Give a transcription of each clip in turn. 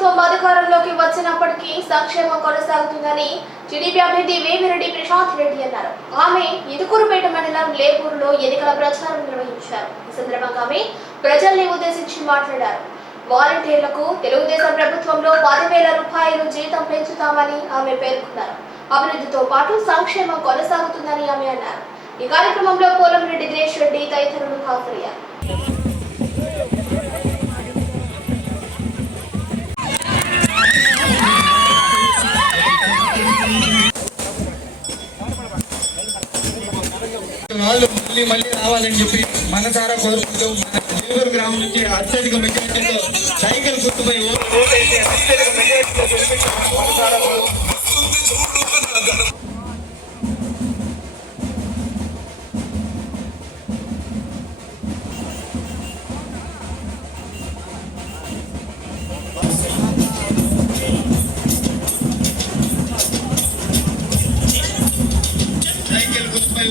ప్రభుత్వం అధికారంలోకి వచ్చినప్పటికీ సంక్షేమం కొనసాగుతుందని టీడీపీ అభ్యర్థి వేమిరెడ్డి ప్రశాంత్ రెడ్డి అన్నారు. ఆమె ఇదుకూరుపేట మండలం లేపూరులో ఎన్నికల ప్రచారం నిర్వహించారు. ఈ సందర్భంగా ఆమె ప్రజల్ని ఉద్దేశించి మాట్లాడారు. వాలంటీర్లకు తెలుగుదేశం ప్రభుత్వంలో 10,000 రూపాయలు జీతం పెంచుతామని ఆమె పేర్కొన్నారు. అభివృద్ధితో పాటు సంక్షేమం కొనసాగుతుందని ఆమె అన్నారు. ఈ కార్యక్రమంలో పోలంరెడ్డి దినేష్ రెడ్డి తదితరులు హాజరయ్యారు. వాళ్ళు మళ్ళీ రావాలని చెప్పి మనసారా కోరుకుంటూ మన జీవూరు గ్రామం నుంచి అత్యధిక మెజార్టీలో సైకిల్ గుర్తుపై ఓటేసి అత్యధిక మెజార్టీలో మనసారా సైకిల్ గుర్తుపై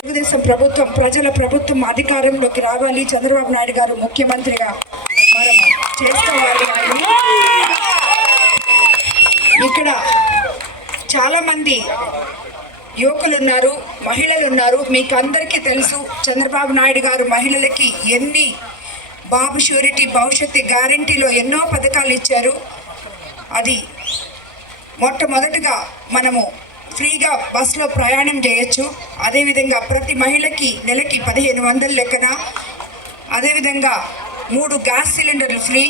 తెలుగుదేశం ప్రభుత్వం ప్రజల ప్రభుత్వం అధికారంలోకి రావాలి, చంద్రబాబు నాయుడు గారు ముఖ్యమంత్రిగా మనం చేసుకోవాలి. ఇక్కడ చాలామంది యువకులు ఉన్నారు, మహిళలు ఉన్నారు. మీకు అందరికీ తెలుసు చంద్రబాబు నాయుడు గారు మహిళలకి ఎన్ని బాబు షూరిటీ భవిష్యత్తు గ్యారంటీలో ఎన్నో పథకాలు ఇచ్చారు. అది మొట్టమొదటిగా మనము ఫ్రీగా బస్సులో ప్రయాణం చేయొచ్చు. అదేవిధంగా ప్రతి మహిళకి నెలకి 1,500 లెక్కన, అదేవిధంగా 3 గ్యాస్ సిలిండర్లు ఫ్రీ,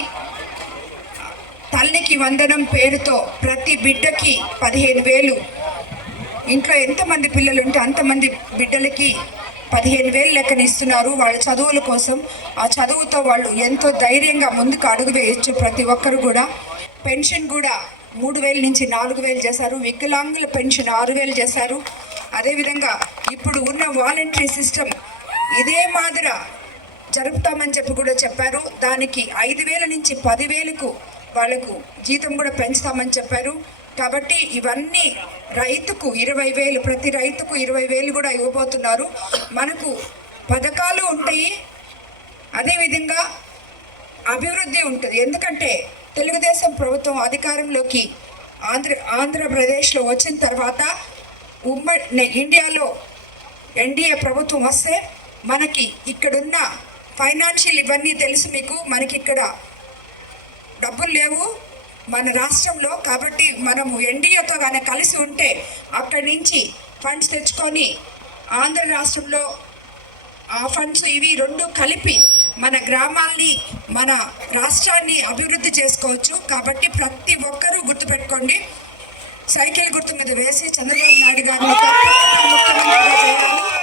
తల్లికి వందనం పేరుతో ప్రతి బిడ్డకి 15,000. ఇంట్లో ఎంతమంది పిల్లలు ఉంటే అంతమంది బిడ్డలకి 15,000 లెక్కన ఇస్తున్నారు వాళ్ళ చదువుల కోసం. ఆ చదువుతో వాళ్ళు ఎంతో ధైర్యంగా ముందుకు అడుగు వేయచ్చు ప్రతి ఒక్కరు కూడా. పెన్షన్ కూడా 3,000 నుంచి 4,000 చేశారు. వికలాంగుల పెన్షన్ 6,000 చేశారు. అదేవిధంగా ఇప్పుడు ఉన్న వాలంటరీ సిస్టమ్ ఇదే మాదిర జరుపుతామని చెప్పి కూడా చెప్పారు. దానికి 5,000 నుంచి 10,000కు వాళ్ళకు జీతం కూడా పెంచుతామని చెప్పారు. కాబట్టి ఇవన్నీ రైతుకు 20,000, ప్రతి రైతుకు 20,000 కూడా ఇవ్వబోతున్నారు. మనకు పథకాలు ఉంటాయి, అదేవిధంగా అభివృద్ధి ఉంటుంది. ఎందుకంటే తెలుగుదేశం ప్రభుత్వం అధికారంలోకి ఆంధ్రప్రదేశ్లో వచ్చిన తర్వాత ఇండియాలో ఎన్డీఏ ప్రభుత్వం వస్తే మనకి ఇక్కడున్న ఫైనాన్షియల్ ఇవన్నీ తెలుసు మీకు. మనకి ఇక్కడ డబ్బులు లేవు మన రాష్ట్రంలో. కాబట్టి మనము ఎన్డీఏతో కానీ కలిసి ఉంటే అక్కడి నుంచి ఫండ్స్ తెచ్చుకొని ఆంధ్ర రాష్ట్రంలో ఆ ఫండ్స్ ఇవి 2 కలిపి మన గ్రామాల్ని మన రాష్ట్రాన్ని అభివృద్ధి చేసుకోవచ్చు. కాబట్టి ప్రతి ఒక్కరూ గుర్తుపెట్టుకోండి, సైకిల్ గుర్తు మీద వేసి చంద్రబాబు నాయుడు గారిని ముఖ్యమంత్రిగా చేయాలి.